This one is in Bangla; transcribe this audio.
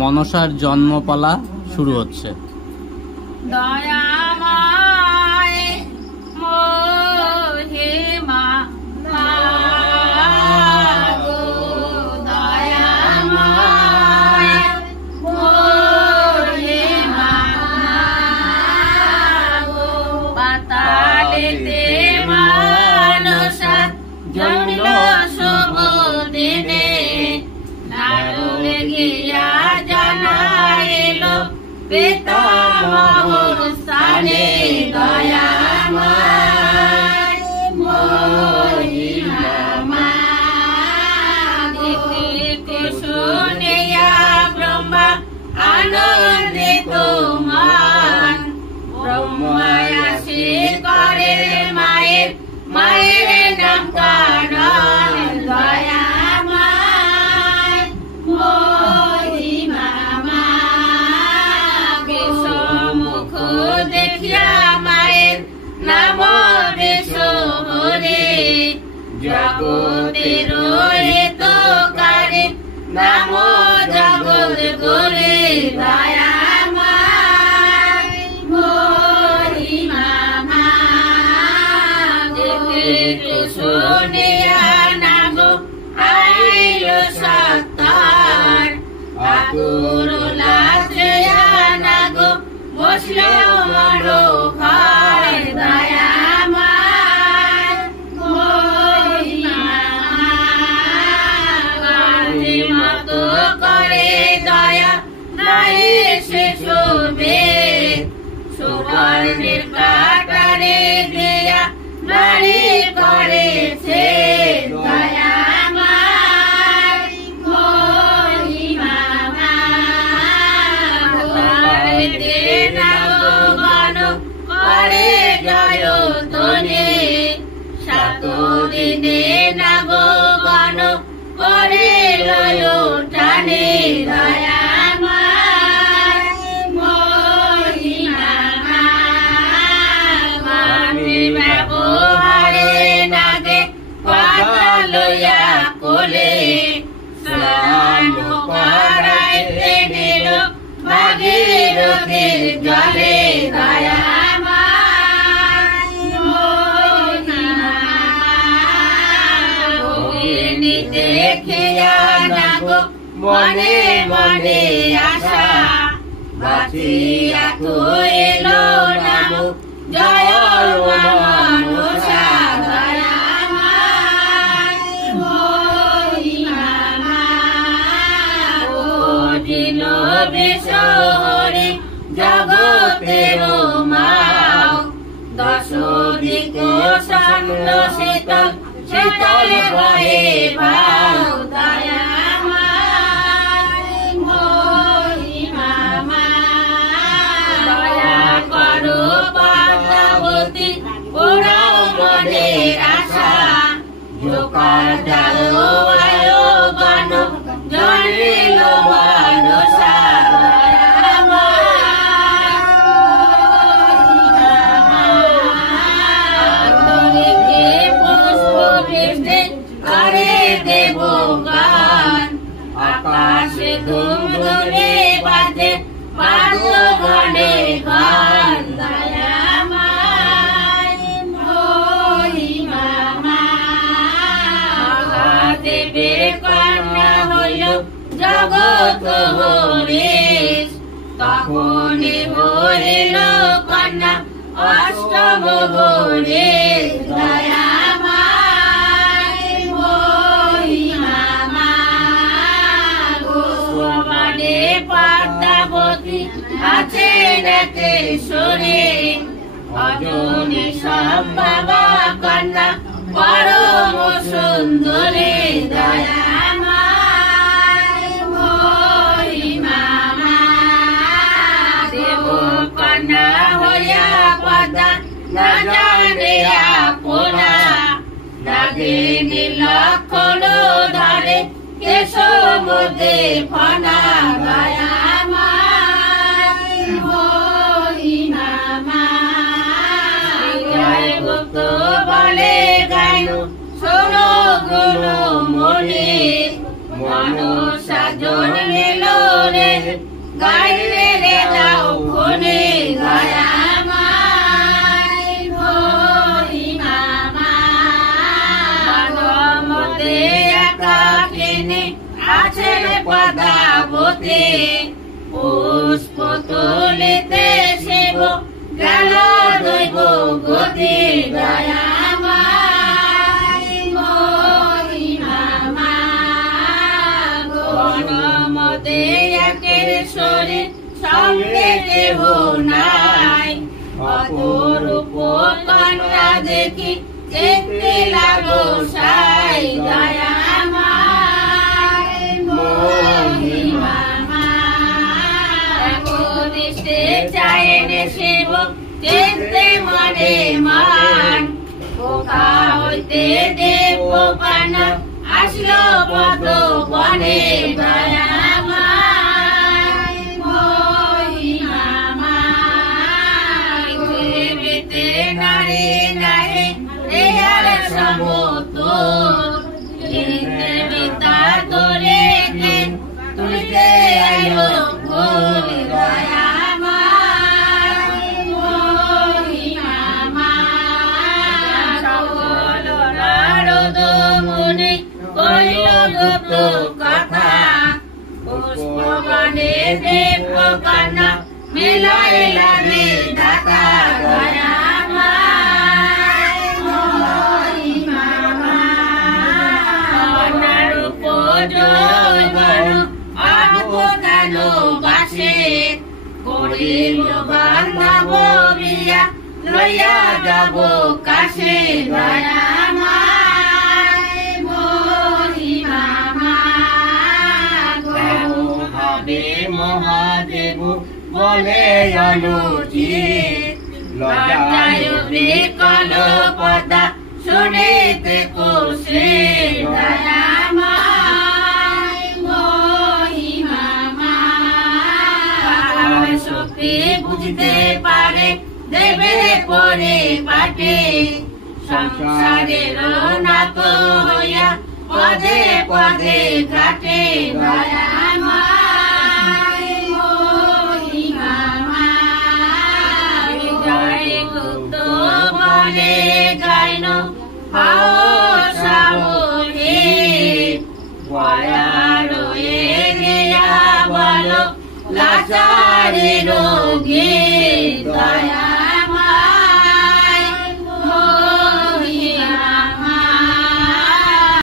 মনসার জন্মপালা শুরু হচ্ছে। দয়াময় মহিমা মাগো, দয়াময় মহিমা মাগো, পাতালেতে মনসা জন্ম শুভ দিনে, নারদে গিয়া জানাইলো পিতামহর স্থানে, দয়াময় মহিমা মাগো। শুনিয়া ব্রহ্মা আনন্দিত মন, ব্রহ্মায়াসী করে মায়ের নামকরণ, দয়াময় মহিমা মাগে। সম্মুখ দেখিয়া মায়ের নাম ঋষভরে, জগতের হিতকারী নাম জগৎ গুরে, দয়াময় মহিমা মাগে। শুনিয়া নাগো আইল সত্তর, আতুর লাচিয়া নাগো বসল মনোহর, দয়াময় মহিমা মাগে। মতো করে দয়া নাই সে শোভে, সুবর্ণের কাটারে দিয়া নারী করেছে, দয়াময় মহিমা মাগে। নাগগণ করে জয়ধ্বনি, সাত দিনে নাগগণ করে লয় টানে, দয়াময় মহিমা মাগে। ব্যবহারে নাগে পাতা লইয়া কোলে, স্নান করাইতে নিল ভাগীরথীর জলে, দয়াময় মহিমা ভগিনী দেখিয়া নাগো মনে মনে আশা, বাঁচিয়া থইল নাম জয় মনসা, দয়াময় মহিমা মাগো। বিশ্বরে জগতের মাও, দশ দিক সান্দ শীতল শীতল বহে ভাও, দয়াময় মহিমা মাগো। দয়া করো পদ্মাবতী ওরাও মনের আশা, জোকার যাও আয়ো গণ জন্মিল মনসা, আকাশে ধুমধুমে বাজে বাজে গান, দয়াময় মহিমা মহাদেবের কন্যা হইল জগৎ হরিশ, তখনই হইল কন্যা অষ্টম গণেশ, দয়াময় মহিমা মাগো। সমানে পদ্মাবতী আছেন কেশরে, অজনী সম্ভবা কন্যা পরম সুন্দরী, দয়াময় মহিমা দেব কন্যা হইয়া পদ্মা না জানে আপনা, নাগিনী লক্ষণ ধরে কেশবদে ফনা, দয়াময় মহিমা জয় গুপ্ত বলে গাইল শোনো গুণ মনে, মনসা জন্মিল রে গাইলে রে যাও ফোনে গায়া মাই মহিমা মতে একা কেনে আছে পদাবতে পুষ্প তুলিতে শিব গেল দৈব গতি গায়া মাই মহিমা মতে একের শরীর সঙ্গে কেহ নাই অপরূপ কন্যা দেখি দেখতে লাগো সাই গায়া মাই মহিমা করিতে চায়নে শিব দেখতে মনে মান পোকা হইতে দেব পানা আসলো পদ বনে গায়া মাই মহিমা দেবেতে নারে নারে দেয়ার সমতল দেবিতা তোরে তুলিতে আইলো ফুল গায়া মাই মহিমা সকল নারদ মুনি কইল গুপ্ত কথা পুষ্পবনে দেব কন্যা মিলাইলা রে দাতা গায়া মাই মহিমা নারূপ জৈবন অবদানো বাসে করিল বান্ধব বিয়া লইয়া যাব কাশে গায়া মাই মহিমা হবে মহাদেব বলে অনুচিত লজ্জায় বিকল পদা শুনিতে কোশে গায়া মাই মহিমা শক্তি বুঝতে পারে দেবে পরে পাটে সংসারের নাত হইয়া পদে পদে ঘাটে গায়া মাই মহিমা জয় গুপ্ত বলে গাইন